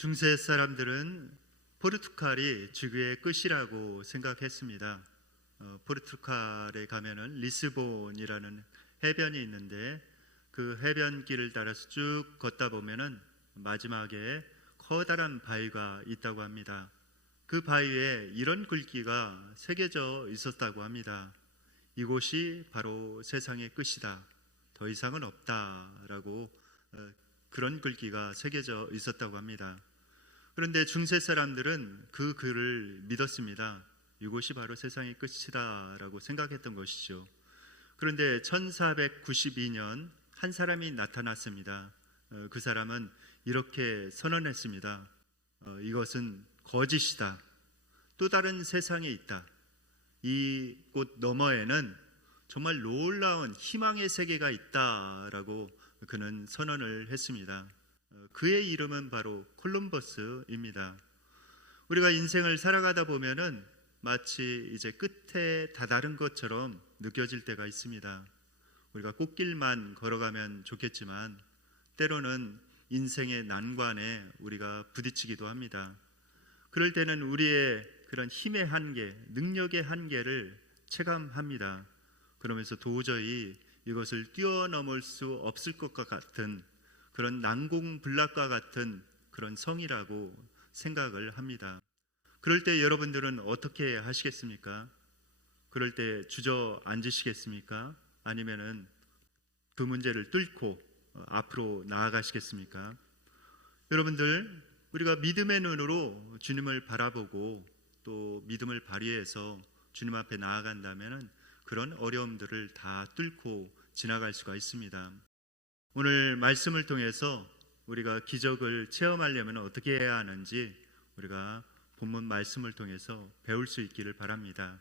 중세 사람들은 포르투갈이 지구의 끝이라고 생각했습니다. 포르투갈에 가면은 리스본이라는 해변이 있는데 그 해변길을 따라서 쭉 걷다 보면은 마지막에 커다란 바위가 있다고 합니다. 그 바위에 이런 글귀가 새겨져 있었다고 합니다. 이곳이 바로 세상의 끝이다. 더 이상은 없다라고 그런 글귀가 새겨져 있었다고 합니다. 그런데 중세 사람들은 그 글을 믿었습니다. 이곳이 바로 세상의 끝이다라고 생각했던 것이죠. 그런데 1492년 한 사람이 나타났습니다. 그 사람은 이렇게 선언했습니다. 이것은 거짓이다. 또 다른 세상에 있다. 이 꽃 너머에는 정말 놀라운 희망의 세계가 있다라고 그는 선언을 했습니다. 그의 이름은 바로 콜럼버스입니다. 우리가 인생을 살아가다 보면은 마치 이제 끝에 다다른 것처럼 느껴질 때가 있습니다. 우리가 꽃길만 걸어가면 좋겠지만 때로는 인생의 난관에 우리가 부딪히기도 합니다. 그럴 때는 우리의 그런 힘의 한계, 능력의 한계를 체감합니다. 그러면서 도저히 이것을 뛰어넘을 수 없을 것 같은 그런 난공불락과 같은 그런 성이라고 생각을 합니다. 그럴 때 여러분들은 어떻게 하시겠습니까? 그럴 때 주저앉으시겠습니까? 아니면은 그 문제를 뚫고 앞으로 나아가시겠습니까? 여러분들, 우리가 믿음의 눈으로 주님을 바라보고 또 믿음을 발휘해서 주님 앞에 나아간다면은 그런 어려움들을 다 뚫고 지나갈 수가 있습니다. 오늘 말씀을 통해서 우리가 기적을 체험하려면 어떻게 해야 하는지 우리가 본문 말씀을 통해서 배울 수 있기를 바랍니다.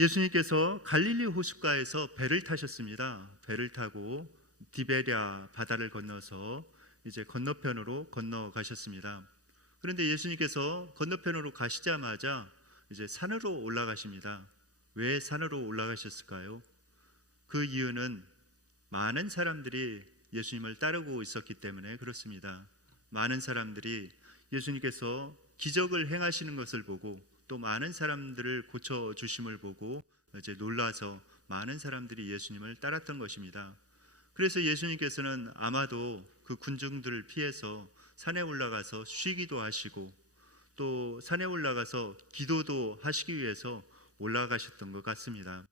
예수님께서 갈릴리 호숫가에서 배를 타셨습니다. 배를 타고 디베랴 바다를 건너서 이제 건너편으로 건너가셨습니다. 그런데 예수님께서 건너편으로 가시자마자 이제 산으로 올라가십니다. 왜 산으로 올라가셨을까요? 그 이유는 많은 사람들이 예수님을 따르고 있었기 때문에 그렇습니다. 많은 사람들이 예수님께서 기적을 행하시는 것을 보고 또 많은 사람들을 고쳐주심을 보고 이제 놀라서 많은 사람들이 예수님을 따랐던 것입니다. 그래서 예수님께서는 아마도 그 군중들을 피해서 산에 올라가서 쉬기도 하시고 또 산에 올라가서 기도도 하시기 위해서 올라가셨던 것 같습니다.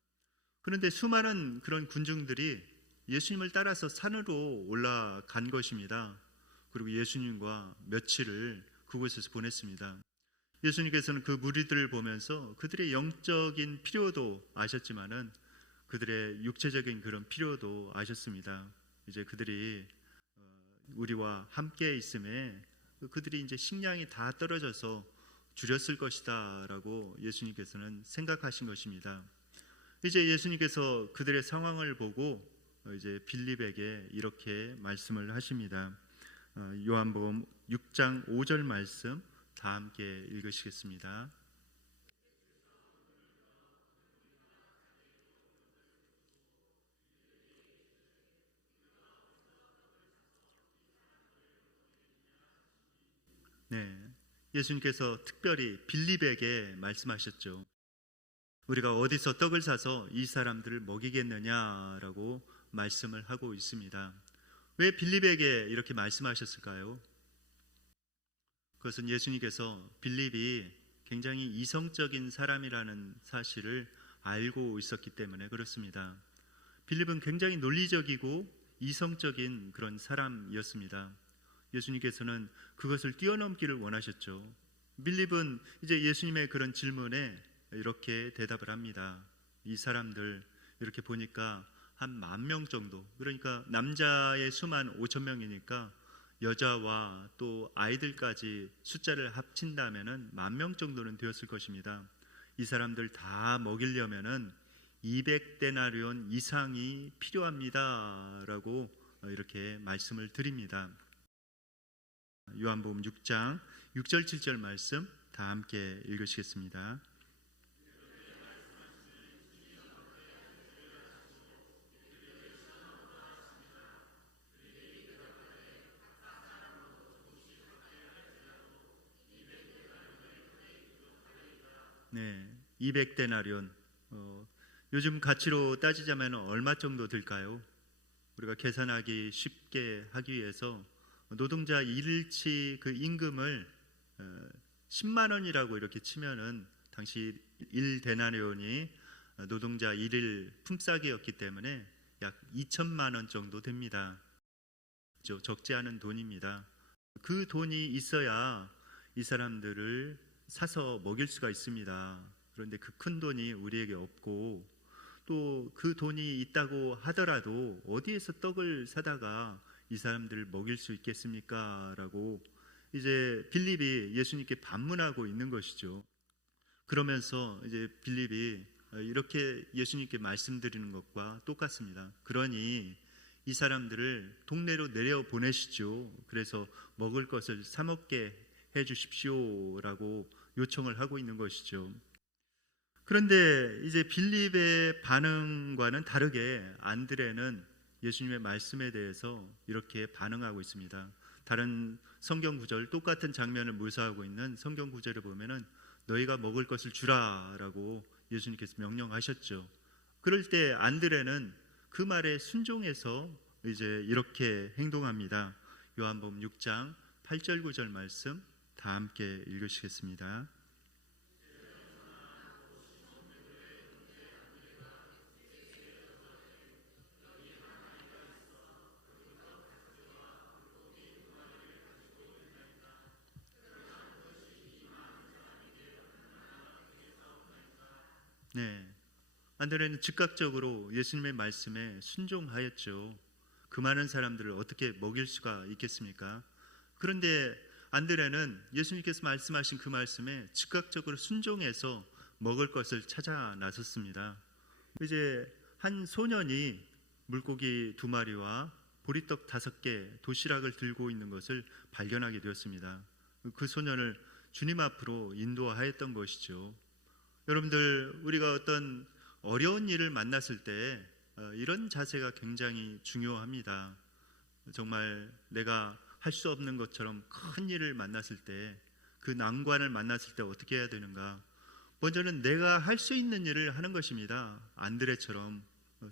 그런데 수많은 그런 군중들이 예수님을 따라서 산으로 올라간 것입니다. 그리고 예수님과 며칠을 그곳에서 보냈습니다. 예수님께서는 그 무리들을 보면서 그들의 영적인 필요도 아셨지만은 그들의 육체적인 그런 필요도 아셨습니다. 이제 그들이 우리와 함께 있음에 그들이 이제 식량이 다 떨어져서 줄였을 것이다 라고 예수님께서는 생각하신 것입니다. 이제 예수님께서 그들의 상황을 보고 이제 빌립에게 이렇게 말씀을 하십니다. 요한복음 6장 5절 말씀 다 함께 읽으시겠습니다. 네, 예수님께서 특별히 빌립에게 말씀하셨죠. 우리가 어디서 떡을 사서 이 사람들을 먹이겠느냐라고 말씀을 하고 있습니다. 왜 빌립에게 이렇게 말씀하셨을까요? 그것은 예수님께서 빌립이 굉장히 이성적인 사람이라는 사실을 알고 있었기 때문에 그렇습니다. 빌립은 굉장히 논리적이고 이성적인 그런 사람이었습니다. 예수님께서는 그것을 뛰어넘기를 원하셨죠. 빌립은 이제 예수님의 그런 질문에 이렇게 대답을 합니다. 이 사람들 이렇게 보니까 한 10,000명 정도, 그러니까 남자의 수만 5,000명이니까 여자와 또 아이들까지 숫자를 합친다면은 10,000명 정도는 되었을 것입니다. 이 사람들 다 먹이려면은 200데나리온 이상이 필요합니다라고 이렇게 말씀을 드립니다. 요한복음 6장 6절 7절 말씀 다 함께 읽으시겠습니다. 네, 200데나리온. 요즘 가치로 따지자면 얼마 정도 들까요? 우리가 계산하기 쉽게 하기 위해서 노동자 일일치 그 임금을 10만 원이라고 이렇게 치면은 당시 1데나리온이 노동자 일일 품삯이었기 때문에 약 2천만 원 정도 됩니다. 적지 않은 돈입니다. 그 돈이 있어야 이 사람들을 사서 먹일 수가 있습니다. 그런데 그 큰 돈이 우리에게 없고 또 그 돈이 있다고 하더라도 어디에서 떡을 사다가 이 사람들을 먹일 수 있겠습니까? 라고 이제 빌립이 예수님께 반문하고 있는 것이죠. 그러면서 이제 빌립이 이렇게 예수님께 말씀드리는 것과 똑같습니다. 그러니 이 사람들을 동네로 내려 보내시죠. 그래서 먹을 것을 사 먹게 해 주십시오라고 요청을 하고 있는 것이죠. 그런데 이제 빌립의 반응과는 다르게 안드레는 예수님의 말씀에 대해서 이렇게 반응하고 있습니다. 다른 성경 구절, 똑같은 장면을 묘사하고 있는 성경 구절을 보면은 너희가 먹을 것을 주라라고 예수님께서 명령하셨죠. 그럴 때 안드레는 그 말에 순종해서 이제 이렇게 행동합니다. 요한복음 6장 8절 9절 말씀 다 함께 읽으시겠습니다. 네, 안드레는 즉각적으로 예수님의 말씀에 순종하였죠. 그 많은 사람들을 어떻게 먹일 수가 있겠습니까? 그런데 안드레는 예수님께서 말씀하신 그 말씀에 즉각적으로 순종해서 먹을 것을 찾아 나섰습니다. 이제 한 소년이 물고기 2마리와 보리떡 5개, 도시락을 들고 있는 것을 발견하게 되었습니다. 그 소년을 주님 앞으로 인도하였던 것이죠. 여러분들, 우리가 어떤 어려운 일을 만났을 때 이런 자세가 굉장히 중요합니다. 정말 내가 할 수 없는 것처럼 큰 일을 만났을 때, 그 난관을 만났을 때 어떻게 해야 되는가? 먼저는 내가 할 수 있는 일을 하는 것입니다. 안드레처럼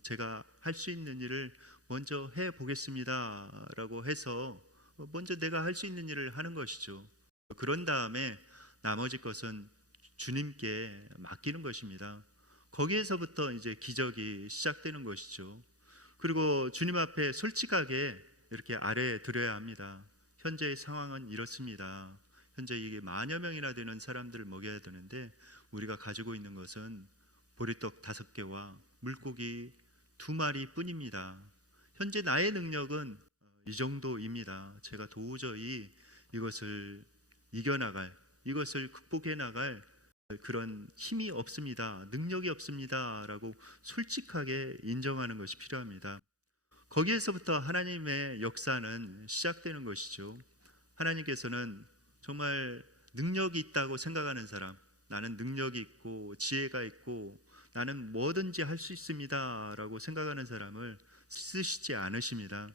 제가 할 수 있는 일을 먼저 해보겠습니다 라고 해서 먼저 내가 할 수 있는 일을 하는 것이죠. 그런 다음에 나머지 것은 주님께 맡기는 것입니다. 거기에서부터 이제 기적이 시작되는 것이죠. 그리고 주님 앞에 솔직하게 이렇게 아뢰 드려야 합니다. 현재의 상황은 이렇습니다. 현재 이게 만여 명이나 되는 사람들을 먹여야 되는데 우리가 가지고 있는 것은 보리떡 5개와 물고기 2마리 뿐입니다. 현재 나의 능력은 이 정도입니다. 제가 도저히 이것을 이겨나갈, 이것을 극복해 나갈 그런 힘이 없습니다. 능력이 없습니다. 라고 솔직하게 인정하는 것이 필요합니다. 거기에서부터 하나님의 역사는 시작되는 것이죠. 하나님께서는 정말 능력이 있다고 생각하는 사람, 나는 능력이 있고 지혜가 있고 나는 뭐든지 할 수 있습니다 라고 생각하는 사람을 쓰시지 않으십니다.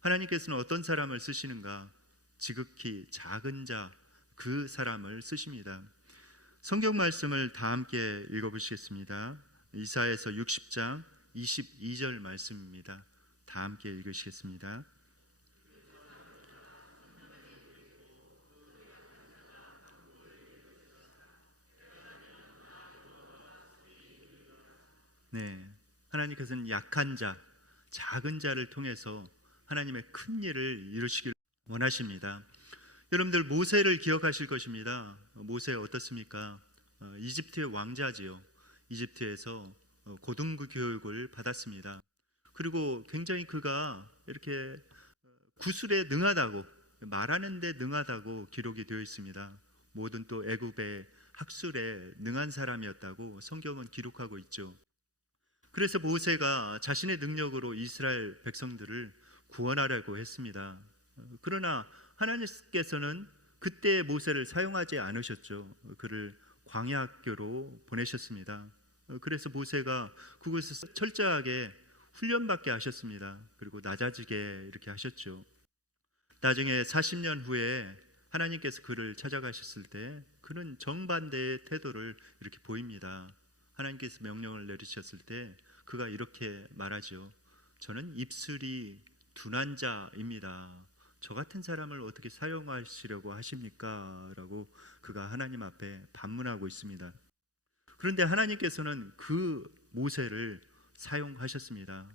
하나님께서는 어떤 사람을 쓰시는가? 지극히 작은 자, 그 사람을 쓰십니다. 성경 말씀을 다 함께 읽어보시겠습니다. 이사야서 60장 22절 말씀입니다. 다 함께 읽으시겠습니다. 네, 하나님께서는 약한 자, 작은 자를 통해서 하나님의 큰 일을 이루시기를 원하십니다. 여러분들 모세를 기억하실 것입니다. 모세 어떻습니까? 이집트의 왕자지요. 이집트에서 고등부 교육을 받았습니다. 그리고 굉장히 그가 이렇게 구술에 능하다고, 말하는 데 능하다고 기록이 되어 있습니다. 모든 또 애굽의 학술에 능한 사람이었다고 성경은 기록하고 있죠. 그래서 모세가 자신의 능력으로 이스라엘 백성들을 구원하려고 했습니다. 그러나 하나님께서는 그때 모세를 사용하지 않으셨죠. 그를 광야학교로 보내셨습니다. 그래서 모세가 그곳에서 철저하게 훈련받게 하셨습니다. 그리고 낮아지게 이렇게 하셨죠. 나중에 40년 후에 하나님께서 그를 찾아가셨을 때 그는 정반대의 태도를 이렇게 보입니다. 하나님께서 명령을 내리셨을 때 그가 이렇게 말하죠. 저는 입술이 둔한 자입니다. 저 같은 사람을 어떻게 사용하시려고 하십니까? 라고 그가 하나님 앞에 반문하고 있습니다. 그런데 하나님께서는 그 모세를 사용하셨습니다.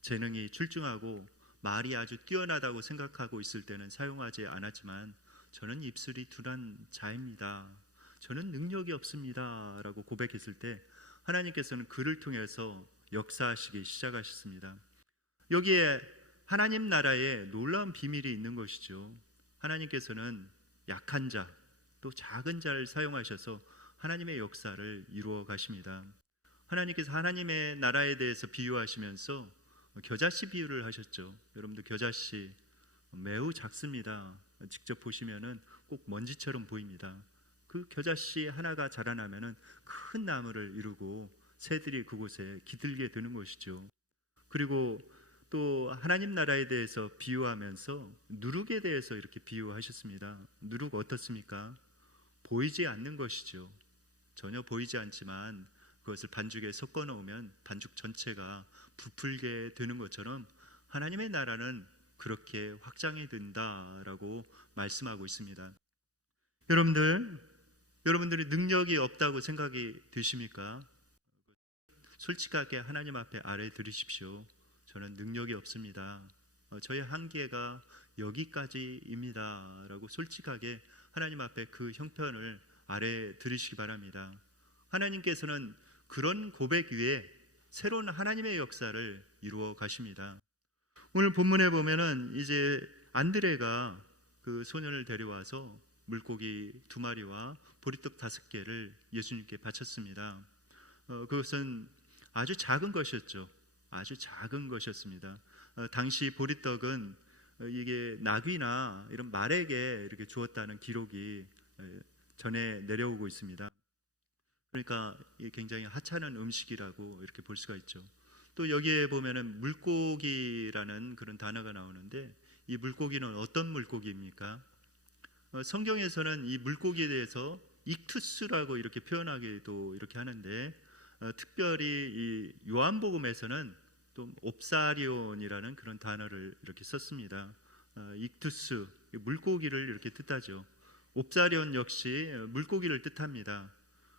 재능이 출중하고 말이 아주 뛰어나다고 생각하고 있을 때는 사용하지 않았지만 저는 입술이 둔한 자입니다. 저는 능력이 없습니다. 라고 고백했을 때 하나님께서는 그를 통해서 역사하시기 시작하셨습니다. 여기에 하나님 나라에 놀라운 비밀이 있는 것이죠. 하나님께서는 약한 자, 또 작은 자를 사용하셔서 하나님의 역사를 이루어 가십니다. 하나님께서 하나님의 나라에 대해서 비유하시면서 겨자씨 비유를 하셨죠. 여러분들 겨자씨 매우 작습니다. 직접 보시면은 꼭 먼지처럼 보입니다. 그 겨자씨 하나가 자라나면은 큰 나무를 이루고 새들이 그곳에 기들게 되는 것이죠. 그리고 또 하나님 나라에 대해서 비유하면서 누룩에 대해서 이렇게 비유하셨습니다. 누룩 어떻습니까? 보이지 않는 것이죠. 전혀 보이지 않지만 그것을 반죽에 섞어 놓으면 반죽 전체가 부풀게 되는 것처럼 하나님의 나라는 그렇게 확장이 된다라고 말씀하고 있습니다. 여러분들이 능력이 없다고 생각이 드십니까? 솔직하게 하나님 앞에 아뢰 드리십시오. 저는 능력이 없습니다. 저의 한계가 여기까지입니다. 라고 솔직하게 하나님 앞에 그 형편을 아뢰 드리시기 바랍니다. 하나님께서는 그런 고백 위에 새로운 하나님의 역사를 이루어 가십니다. 오늘 본문에 보면은 이제 안드레가 그 소년을 데려와서 물고기 2마리와 보리떡 5개를 예수님께 바쳤습니다. 그것은 아주 작은 것이었죠. 아주 작은 것이었습니다. 당시 보리떡은 이게 나귀나 이런 말에게 이렇게 주었다는 기록이 전에 내려오고 있습니다. 그러니까 이게 굉장히 하찮은 음식이라고 이렇게 볼 수가 있죠. 또 여기에 보면은 물고기라는 그런 단어가 나오는데 이 물고기는 어떤 물고기입니까? 성경에서는 이 물고기에 대해서 익투스라고 이렇게 표현하기도 이렇게 하는데 특별히 이 요한복음에서는 또 옵사리온이라는 그런 단어를 이렇게 썼습니다. 익투스, 물고기를 이렇게 뜻하죠. 옵사리온 역시 물고기를 뜻합니다.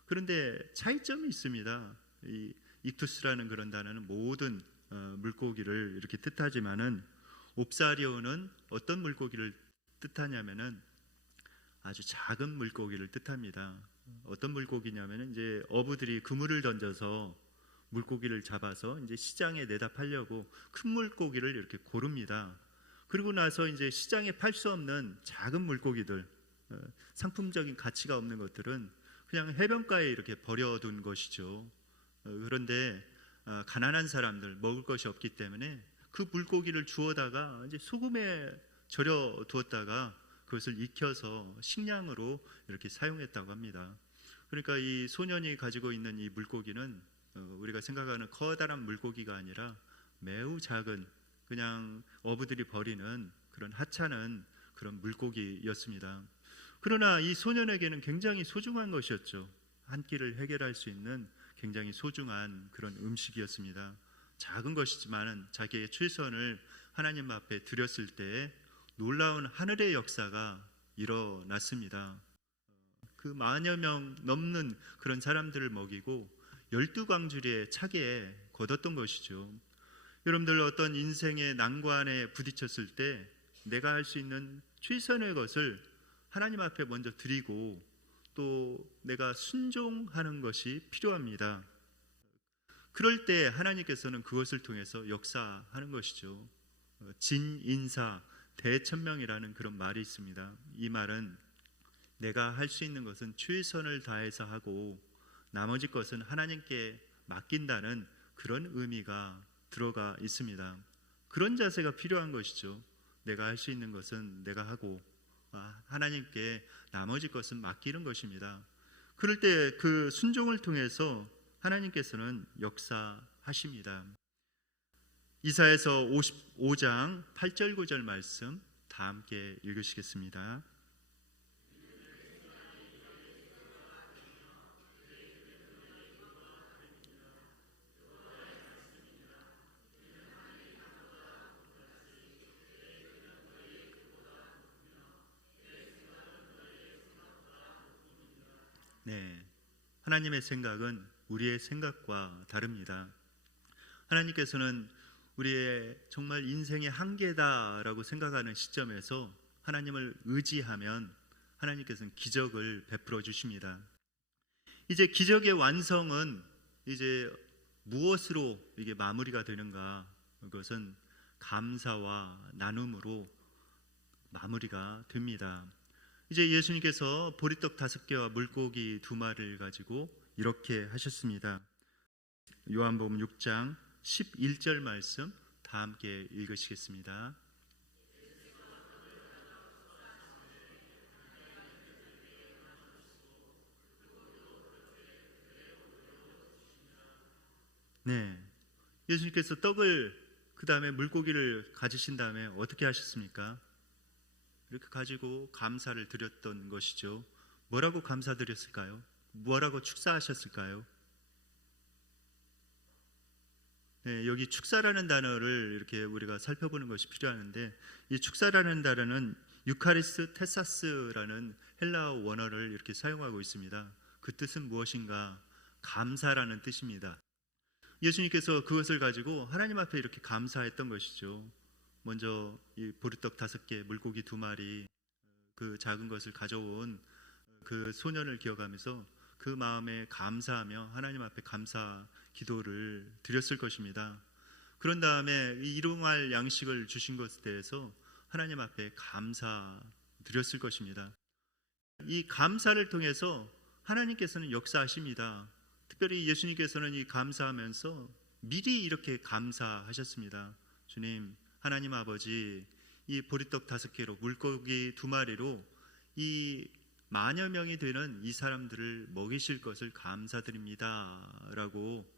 그런데 차이점이 있습니다. 이 익투스라는 그런 단어는 모든 물고기를 이렇게 뜻하지만은 옵사리온은 어떤 물고기를 뜻하냐면은 아주 작은 물고기를 뜻합니다. 어떤 물고기냐면은 이제 어부들이 그물을 던져서 물고기를 잡아서 이제 시장에 내다 팔려고 큰 물고기를 이렇게 고릅니다. 그리고 나서 이제 시장에 팔 수 없는 작은 물고기들, 상품적인 가치가 없는 것들은 그냥 해변가에 이렇게 버려둔 것이죠. 그런데 가난한 사람들 먹을 것이 없기 때문에 그 물고기를 주워다가 이제 소금에 절여 두었다가 그것을 익혀서 식량으로 이렇게 사용했다고 합니다. 그러니까 이 소년이 가지고 있는 이 물고기는 우리가 생각하는 커다란 물고기가 아니라 매우 작은 그냥 어부들이 버리는 그런 하찮은 그런 물고기였습니다. 그러나 이 소년에게는 굉장히 소중한 것이었죠. 한 끼를 해결할 수 있는 굉장히 소중한 그런 음식이었습니다. 작은 것이지만 자기의 최선을 하나님 앞에 드렸을 때 놀라운 하늘의 역사가 일어났습니다. 그 10,000여 명 넘는 그런 사람들을 먹이고 12광주리의 차게 거뒀던 것이죠. 여러분들 어떤 인생의 난관에 부딪혔을 때 내가 할 수 있는 최선의 것을 하나님 앞에 먼저 드리고 또 내가 순종하는 것이 필요합니다. 그럴 때 하나님께서는 그것을 통해서 역사하는 것이죠. 진인사 대천명이라는 그런 말이 있습니다. 이 말은 내가 할 수 있는 것은 최선을 다해서 하고 나머지 것은 하나님께 맡긴다는 그런 의미가 들어가 있습니다. 그런 자세가 필요한 것이죠. 내가 할 수 있는 것은 내가 하고 하나님께 나머지 것은 맡기는 것입니다. 그럴 때 그 순종을 통해서 하나님께서는 역사하십니다. 이사야서 55장 8절 9절 말씀 다 함께 읽으시겠습니다. 네, 하나님의 생각은 우리의 생각과 다릅니다. 하나님께서는 우리의 정말 인생의 한계다라고 생각하는 시점에서 하나님을 의지하면 하나님께서는 기적을 베풀어 주십니다. 이제 기적의 완성은 이제 무엇으로 이게 마무리가 되는가? 그것은 감사와 나눔으로 마무리가 됩니다. 이제 예수님께서 보리떡 5개와 물고기 2마리를 가지고 이렇게 하셨습니다. 요한복음 6장 11절 말씀 다 함께 읽으시겠습니다. 네, 예수님께서 떡을 그 다음에 물고기를 가지신 다음에 어떻게 하셨습니까? 이렇게 가지고 감사를 드렸던 것이죠. 뭐라고 감사드렸을까요? 뭐라고 축사하셨을까요? 네, 여기 축사라는 단어를 이렇게 우리가 살펴보는 것이 필요한데, 이 축사라는 단어는 유카리스 테사스라는 헬라어 원어를 이렇게 사용하고 있습니다. 그 뜻은 무엇인가? 감사라는 뜻입니다. 예수님께서 그것을 가지고 하나님 앞에 이렇게 감사했던 것이죠. 먼저 이 보리떡 5개, 물고기 2마리, 그 작은 것을 가져온 그 소년을 기억하면서 그 마음에 감사하며 하나님 앞에 감사 기도를 드렸을 것입니다. 그런 다음에 이 일용할 양식을 주신 것에 대해서 하나님 앞에 감사 드렸을 것입니다. 이 감사를 통해서 하나님께서는 역사하십니다. 특별히 예수님께서는 이 감사하면서 미리 이렇게 감사하셨습니다. 주님, 하나님 아버지, 이 보리떡 5개로 물고기 2마리로 이 만여 명이 되는 이 사람들을 먹이실 것을 감사드립니다 라고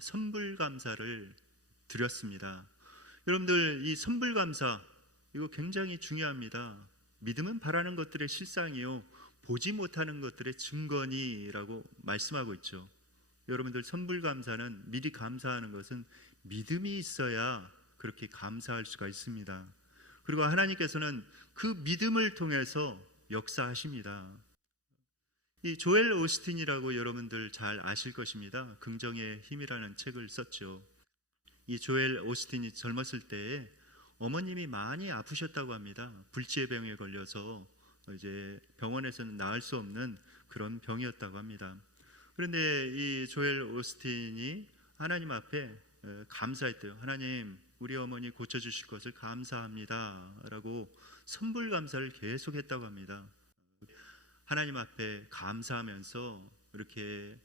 선불 감사를 드렸습니다. 여러분들, 이 선불 감사 이거 굉장히 중요합니다. 믿음은 바라는 것들의 실상이요 보지 못하는 것들의 증거니라고 말씀하고 있죠. 여러분들, 선불 감사는, 미리 감사하는 것은 믿음이 있어야 그렇게 감사할 수가 있습니다. 그리고 하나님께서는 그 믿음을 통해서 역사하십니다. 이 조엘 오스틴이라고 여러분들 잘 아실 것입니다. 긍정의 힘이라는 책을 썼죠. 이 조엘 오스틴이 젊었을 때에 어머님이 많이 아프셨다고 합니다. 불치의 병에 걸려서 이제 병원에서는 나을 수 없는 그런 병이었다고 합니다. 그런데 이 조엘 오스틴이 하나님 앞에 감사했대요. 하나님, 우리 어머니 고쳐주실 것을 감사합니다 라고 선불 감사를 계속했다고 합니다. 하나님 앞에 감사하면서 이렇게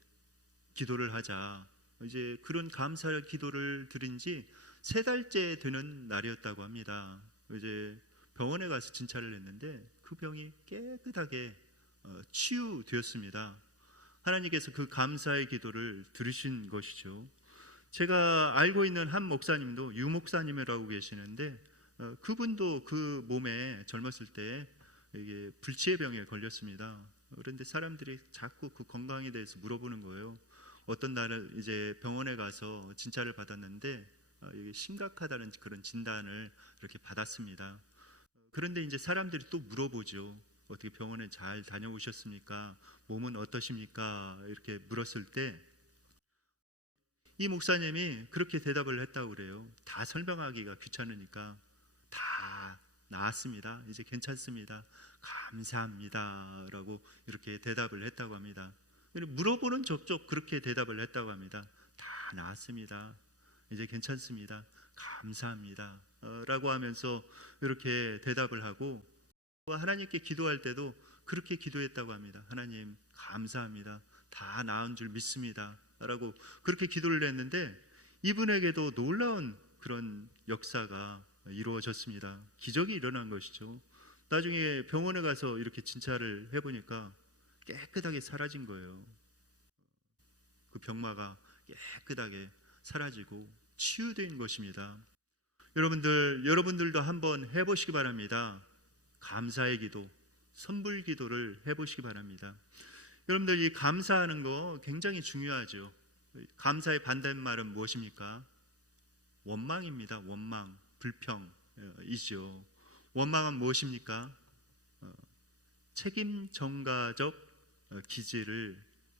기도를 하자. 이제 그런 감사의 기도를 드린 지 3달째 되는 날이었다고 합니다. 이제 병원에 가서 진찰을 했는데 그 병이 깨끗하게 치유되었습니다. 하나님께서 그 감사의 기도를 들으신 것이죠. 제가 알고 있는 한 목사님도 유 목사님이라고 계시는데 그분도 그 몸에 젊었을 때 이게 불치의 병에 걸렸습니다. 그런데 사람들이 자꾸 그 건강에 대해서 물어보는 거예요. 어떤 날은 이제 병원에 가서 진찰을 받았는데 이게 심각하다는 그런 진단을 이렇게 받았습니다. 그런데 이제 사람들이 또 물어보죠. 어떻게 병원에 잘 다녀오셨습니까? 몸은 어떠십니까? 이렇게 물었을 때 이 목사님이 그렇게 대답을 했다고 그래요. 다 설명하기가 귀찮으니까 다 나았습니다. 이제 괜찮습니다. 감사합니다 라고 이렇게 대답을 했다고 합니다. 물어보는 족족 그렇게 대답을 했다고 합니다. 다 나았습니다. 이제 괜찮습니다. 감사합니다 라고 하면서 이렇게 대답을 하고, 하나님께 기도할 때도 그렇게 기도했다고 합니다. 하나님, 감사합니다. 다 나은 줄 믿습니다 라고 그렇게 기도를 했는데 이분에게도 놀라운 그런 역사가 이루어졌습니다. 기적이 일어난 것이죠. 나중에 병원에 가서 이렇게 진찰을 해보니까 깨끗하게 사라진 거예요. 그 병마가 깨끗하게 사라지고 치유된 것입니다. 여러분들도 한번 해보시기 바랍니다. 감사의 기도, 선불 기도를 해보시기 바랍니다. 여러분들, 이 감사하는 거 굉장히 중요하죠. 감사의 반대말은 무엇입니까? 원망입니다. 원망, 불평이죠. 원망은 무엇입니까? 책임 전가적 기질을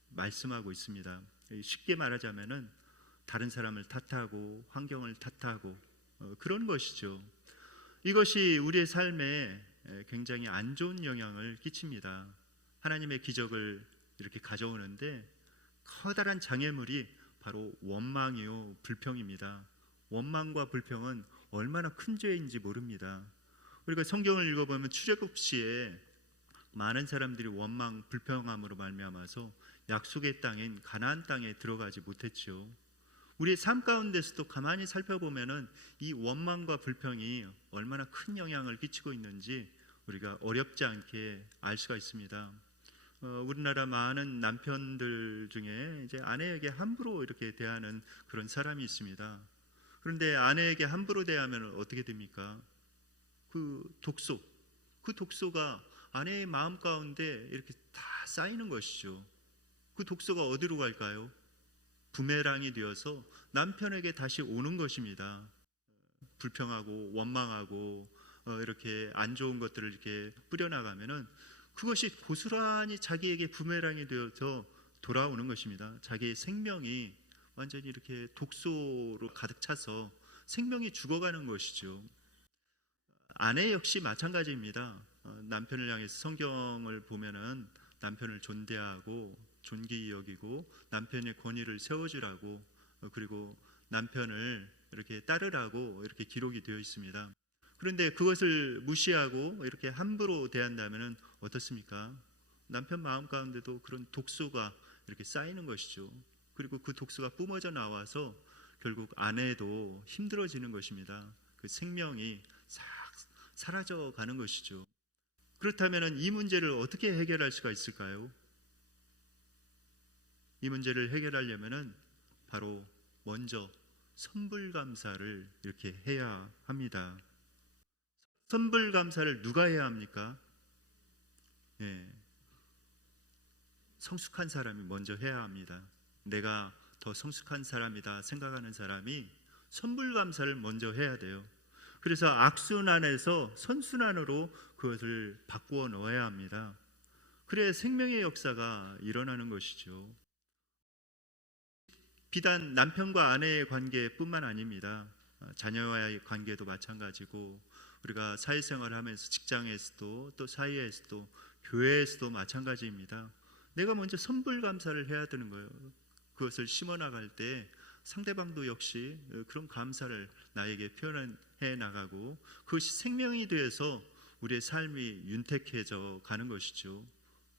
말씀하고 있습니다. 쉽게 말하자면은 다른 사람을 탓하고 환경을 탓하고 그런 것이죠. 이것이 우리의 삶에 굉장히 안 좋은 영향을 끼칩니다. 하나님의 기적을 이렇게 가져오는데 커다란 장애물이 바로 원망이요 불평입니다. 원망과 불평은 얼마나 큰 죄인지 모릅니다. 우리가 성경을 읽어보면 출애굽 시에 많은 사람들이 원망 불평함으로 말미암아서 약속의 땅인 가나안 땅에 들어가지 못했죠. 우리의 삶 가운데서도 가만히 살펴보면은 이 원망과 불평이 얼마나 큰 영향을 끼치고 있는지 우리가 어렵지 않게 알 수가 있습니다. 우리나라 많은 남편들 중에 이제 아내에게 함부로 이렇게 대하는 그런 사람이 있습니다. 그런데 아내에게 함부로 대하면 어떻게 됩니까? 그 독소가 아내의 마음 가운데 이렇게 다 쌓이는 것이죠. 그 독소가 어디로 갈까요? 부메랑이 되어서 남편에게 다시 오는 것입니다. 불평하고 원망하고 이렇게 안 좋은 것들을 이렇게 뿌려나가면은 그것이 고스란히 자기에게 부메랑이 되어서 돌아오는 것입니다. 자기의 생명이 완전히 이렇게 독소로 가득 차서 생명이 죽어가는 것이죠. 아내 역시 마찬가지입니다. 남편을 향해서 성경을 보면은 남편을 존대하고 존귀히 여기고 남편의 권위를 세워주라고 그리고 남편을 이렇게 따르라고 이렇게 기록이 되어 있습니다. 그런데 그것을 무시하고 이렇게 함부로 대한다면 어떻습니까? 남편 마음 가운데도 그런 독소가 이렇게 쌓이는 것이죠. 그리고 그 독소가 뿜어져 나와서 결국 아내도 힘들어지는 것입니다. 그 생명이 싹 사라져 가는 것이죠. 그렇다면 이 문제를 어떻게 해결할 수가 있을까요? 이 문제를 해결하려면은 바로 먼저 선불감사를 이렇게 해야 합니다. 선불감사를 누가 해야 합니까? 성숙한 사람이 먼저 해야 합니다. 내가 더 성숙한 사람이다 생각하는 사람이 선불감사를 먼저 해야 돼요. 그래서 악순환에서 선순환으로 그것을 바꾸어 넣어야 합니다. 그래야 생명의 역사가 일어나는 것이죠. 비단 남편과 아내의 관계뿐만 아닙니다. 자녀와의 관계도 마찬가지고 우리가 사회생활을 하면서 직장에서도 또 사회에서도 교회에서도 마찬가지입니다. 내가 먼저 선불감사를 해야 되는 거예요. 그것을 심어나갈 때 상대방도 역시 그런 감사를 나에게 표현해 나가고 그것이 생명이 되어서 우리의 삶이 윤택해져 가는 것이죠.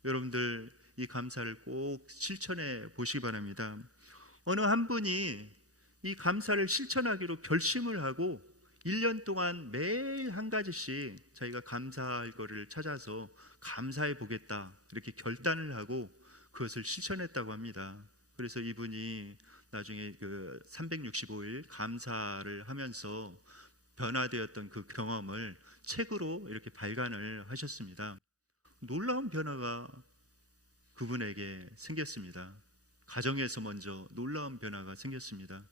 여러분들 이 감사를 꼭 실천해 보시기 바랍니다. 어느 한 분이 이 감사를 실천하기로 결심을 하고 1년 동안 매일 한 가지씩 자기가 감사할 거를 찾아서 감사해 보겠다 이렇게 결단을 하고 그것을 실천했다고 합니다. 그래서 이분이 나중에 그 365일 감사를 하면서 변화되었던 그 경험을 책으로 이렇게 발간을 하셨습니다. 놀라운 변화가 그분에게 생겼습니다. 가정에서 먼저 놀라운 변화가 생겼습니다.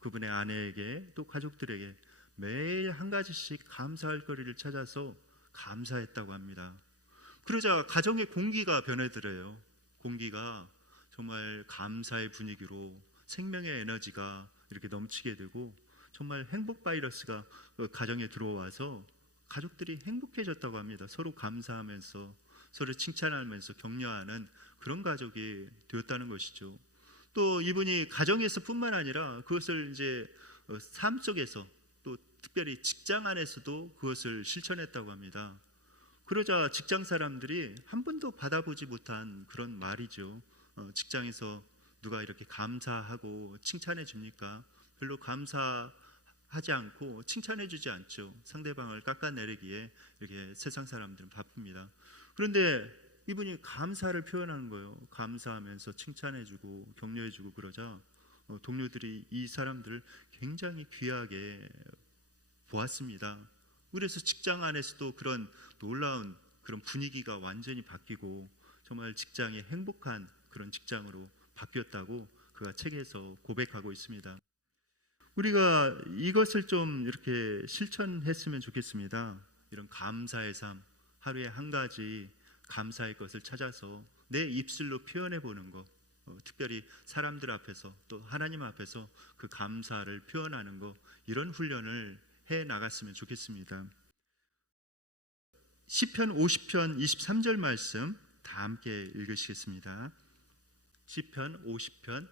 그분의 아내에게 또 가족들에게 매일 한 가지씩 감사할 거리를 찾아서 감사했다고 합니다. 그러자 가정의 공기가 변해들어요. 공기가 정말 감사의 분위기로 생명의 에너지가 이렇게 넘치게 되고 정말 행복 바이러스가 가정에 들어와서 가족들이 행복해졌다고 합니다. 서로 감사하면서 서로 칭찬하면서 격려하는 그런 가족이 되었다는 것이죠. 또 이분이 가정에서 뿐만 아니라 그것을 이제 삶 속에서 또 특별히 직장 안에서도 그것을 실천했다고 합니다. 그러자 직장 사람들이 한 번도 받아보지 못한 그런 말이죠. 직장에서 누가 이렇게 감사하고 칭찬해 줍니까? 별로 감사하지 않고 칭찬해 주지 않죠. 상대방을 깎아내리기에 이렇게 세상 사람들은 바쁩니다. 그런데 이분이 감사를 표현하는 거예요. 감사하면서 칭찬해주고 격려해주고 그러자 동료들이 이 사람들을 굉장히 귀하게 보았습니다. 그래서 직장 안에서도 그런 놀라운 그런 분위기가 완전히 바뀌고 정말 직장이 행복한 그런 직장으로 바뀌었다고 그가 책에서 고백하고 있습니다. 우리가 이것을 좀 이렇게 실천했으면 좋겠습니다. 이런 감사의 삶, 하루에 한 가지 감사의 것을 찾아서 내 입술로 표현해 보는 것, 특별히 사람들 앞에서 또 하나님 앞에서 그 감사를 표현하는 것, 이런 훈련을 해 나갔으면 좋겠습니다. 시편 50편 23절 말씀 다 함께 읽으시겠습니다. 시편 50편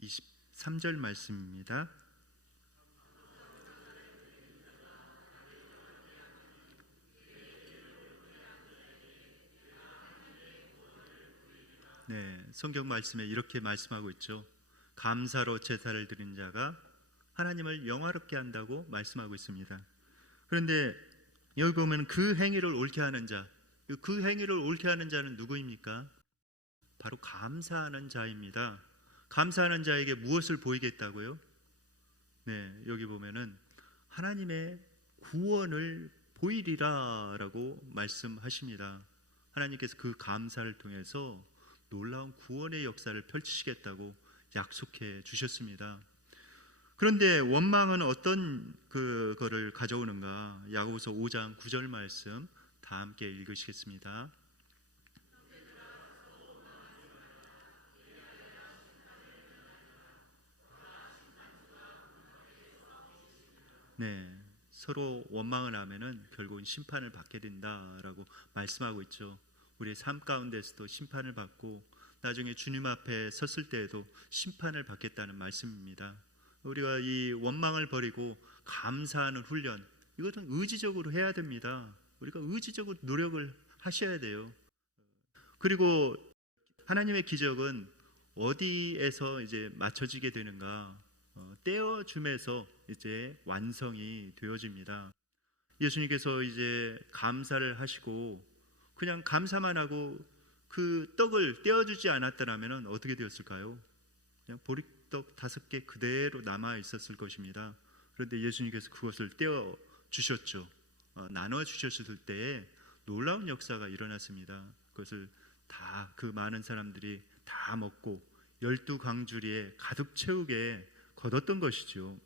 23절 말씀입니다. 네, 성경 말씀에 이렇게 말씀하고 있죠. 감사로 제사를 드린 자가 하나님을 영화롭게 한다고 말씀하고 있습니다. 그런데 여기 보면 그 행위를 옳게 하는 자, 그 행위를 옳게 하는 자는 누구입니까? 바로 감사하는 자입니다. 감사하는 자에게 무엇을 보이겠다고요? 네, 여기 보면은 하나님의 구원을 보이리라라고 말씀하십니다. 하나님께서 그 감사를 통해서 놀라운 구원의 역사를 펼치시겠다고 약속해 주셨습니다. 그런데 원망은 어떤 그거를 가져오는가? 야고보서 5장 9절 말씀 다 함께 읽으시겠습니다. 네, 서로 원망을 하면은 결국은 심판을 받게 된다라고 말씀하고 있죠. 우리의 삶 가운데서도 심판을 받고 나중에 주님 앞에 섰을 때에도 심판을 받겠다는 말씀입니다. 우리가 이 원망을 버리고 감사하는 훈련, 이것은 의지적으로 해야 됩니다. 우리가 의지적으로 노력을 하셔야 돼요. 그리고 하나님의 기적은 어디에서 이제 맞춰지게 되는가? 떼어줌에서 이제 완성이 되어집니다. 예수님께서 이제 감사를 하시고 그냥 감사만 하고 그 떡을 떼어주지 않았더라면 어떻게 되었을까요? 그냥 보리떡 5개 그대로 남아 있었을 것입니다. 그런데 예수님께서 그것을 떼어 주셨죠. 나눠 주셨을 때에 놀라운 역사가 일어났습니다. 그것을 다 그 많은 사람들이 다 먹고 12광주리에 가득 채우게 거뒀던 것이죠.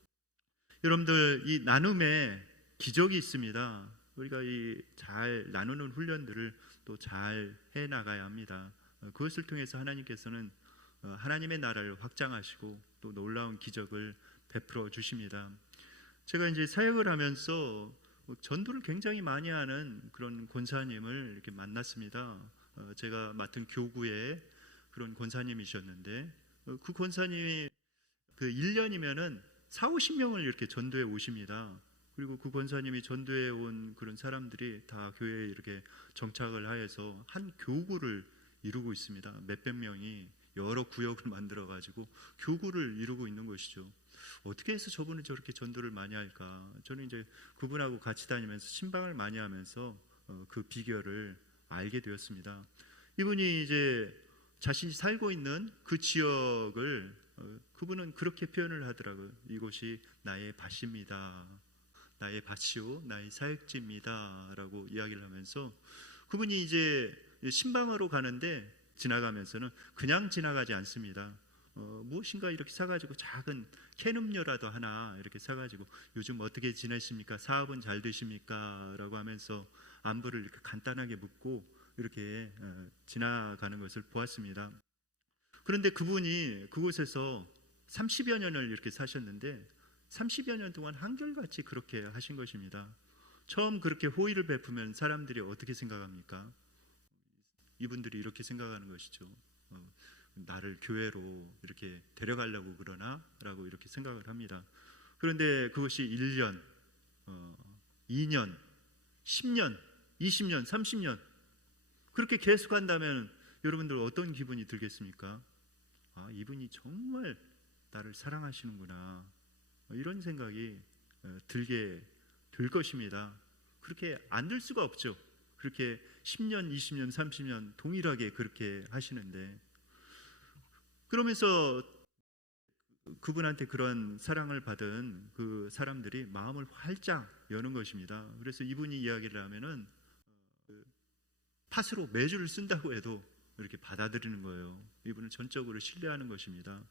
여러분들, 이 나눔에 기적이 있습니다. 우리가 이 잘 나누는 훈련들을 또 잘 해 나가야 합니다. 그것을 통해서 하나님께서는 하나님의 나라를 확장하시고 또 놀라운 기적을 베풀어 주십니다. 제가 이제 사역을 하면서 전도를 굉장히 많이 하는 그런 권사님을 이렇게 만났습니다. 제가 맡은 교구에 그런 권사님이셨는데 그 권사님이 그 1년이면은 4, 50명을 이렇게 전도해 오십니다. 그리고 그 권사님이 전도해 온 그런 사람들이 다 교회에 이렇게 정착을 하여서 한 교구를 이루고 있습니다. 몇백 명이 여러 구역을 만들어 가지고 교구를 이루고 있는 것이죠. 어떻게 해서 저분은 저렇게 전도를 많이 할까? 저는 이제 그분하고 같이 다니면서 신방을 많이 하면서 그 비결을 알게 되었습니다. 이분이 이제 자신이 살고 있는 그 지역을 그분은 그렇게 표현을 하더라고요. 이곳이 나의 밭입니다. 나의 밭이요, 나의 사역지입니다. 라고 이야기를 하면서 그분이 이제 신방으로 가는데 지나가면서는 그냥 지나가지 않습니다. 무엇인가 이렇게 사가지고 작은 캔 음료라도 하나 이렇게 사가지고 요즘 어떻게 지내십니까? 사업은 잘 되십니까? 라고 하면서 안부를 이렇게 간단하게 묻고 이렇게 지나가는 것을 보았습니다. 그런데 그분이 그곳에서 30여 년을 이렇게 사셨는데 30여 년 동안 한결같이 그렇게 하신 것입니다. 처음 그렇게 호의를 베푸면 사람들이 어떻게 생각합니까? 이분들이 이렇게 생각하는 것이죠. 나를 교회로 이렇게 데려가려고 그러나? 라고 이렇게 생각을 합니다. 그런데 그것이 1년, 2년, 10년, 20년, 30년 그렇게 계속 한다면 여러분들 어떤 기분이 들겠습니까? 아, 이분이 정말 나를 사랑하시는구나, 이런 생각이 들게 될 것입니다. 그렇게 안 들 수가 없죠. 그렇게 10년, 20년, 30년 동일하게 그렇게 하시는데, 그러면서 그분한테 그런 사랑을 받은 그 사람들이 마음을 활짝 여는 것입니다. 그래서 이분이 이야기를 하면은 팥으로 매주를 쓴다고 해도 이렇게 받아들이는 거예요. 이분을 전적으로 신뢰하는 것입니다.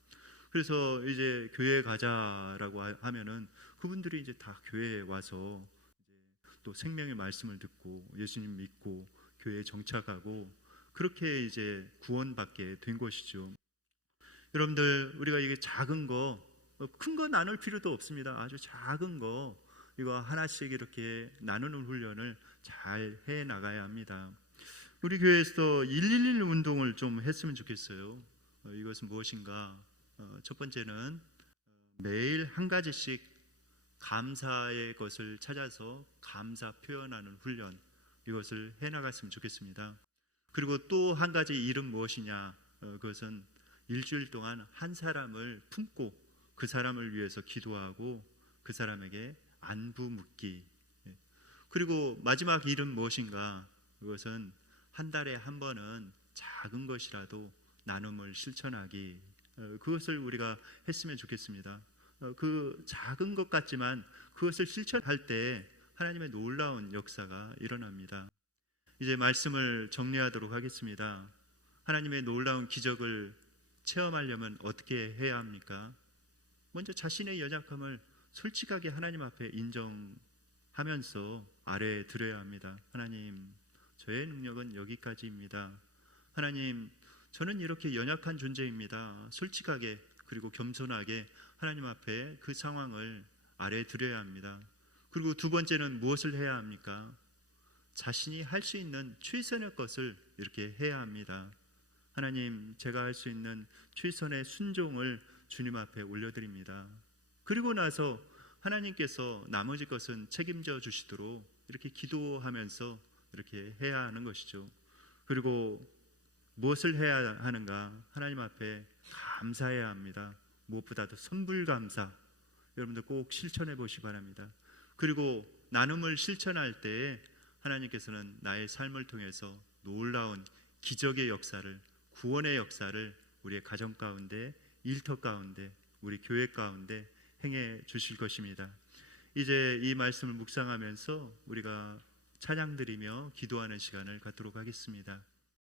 그래서 이제 교회에 가자라고 하면은 그분들이 이제 다 교회에 와서 이제 또 생명의 말씀을 듣고 예수님 믿고 교회에 정착하고 그렇게 이제 구원받게 된 것이죠. 여러분들, 우리가 이게 작은 거, 큰 거 나눌 필요도 없습니다. 아주 작은 거 이거 하나씩 이렇게 나누는 훈련을 잘 해 나가야 합니다. 우리 교회에서 111 운동을 좀 했으면 좋겠어요. 이것은 무엇인가? 첫 번째는 매일 한 가지씩 감사의 것을 찾아서 감사 표현하는 훈련, 이것을 해 나갔으면 좋겠습니다. 그리고 또 한 가지 일은 무엇이냐? 그것은 일주일 동안 한 사람을 품고 그 사람을 위해서 기도하고 그 사람에게 안부 묻기. 그리고 마지막 일은 무엇인가? 그것은 한 달에 한 번은 작은 것이라도 나눔을 실천하기. 그것을 우리가 했으면 좋겠습니다. 그 작은 것 같지만 그것을 실천할 때 하나님의 놀라운 역사가 일어납니다. 이제 말씀을 정리하도록 하겠습니다. 하나님의 놀라운 기적을 체험하려면 어떻게 해야 합니까? 먼저 자신의 연약함을 솔직하게 하나님 앞에 인정하면서 아래에 드려야 합니다. 하나님, 저의 능력은 여기까지입니다. 하나님, 저는 이렇게 연약한 존재입니다. 솔직하게 그리고 겸손하게 하나님 앞에 그 상황을 아래에 드려야 합니다. 그리고 두 번째는 무엇을 해야 합니까? 자신이 할 수 있는 최선의 것을 이렇게 해야 합니다. 하나님, 제가 할 수 있는 최선의 순종을 주님 앞에 올려드립니다. 그리고 나서 하나님께서 나머지 것은 책임져 주시도록 이렇게 기도하면서 이렇게 해야 하는 것이죠. 그리고 무엇을 해야 하는가? 하나님 앞에 감사해야 합니다. 무엇보다도 선불감사, 여러분들 꼭 실천해 보시기 바랍니다. 그리고 나눔을 실천할 때에 하나님께서는 나의 삶을 통해서 놀라운 기적의 역사를, 구원의 역사를 우리의 가정 가운데, 일터 가운데, 우리 교회 가운데 행해 주실 것입니다. 이제 이 말씀을 묵상하면서 우리가 찬양 드리며 기도하는 시간을 갖도록 하겠습니다.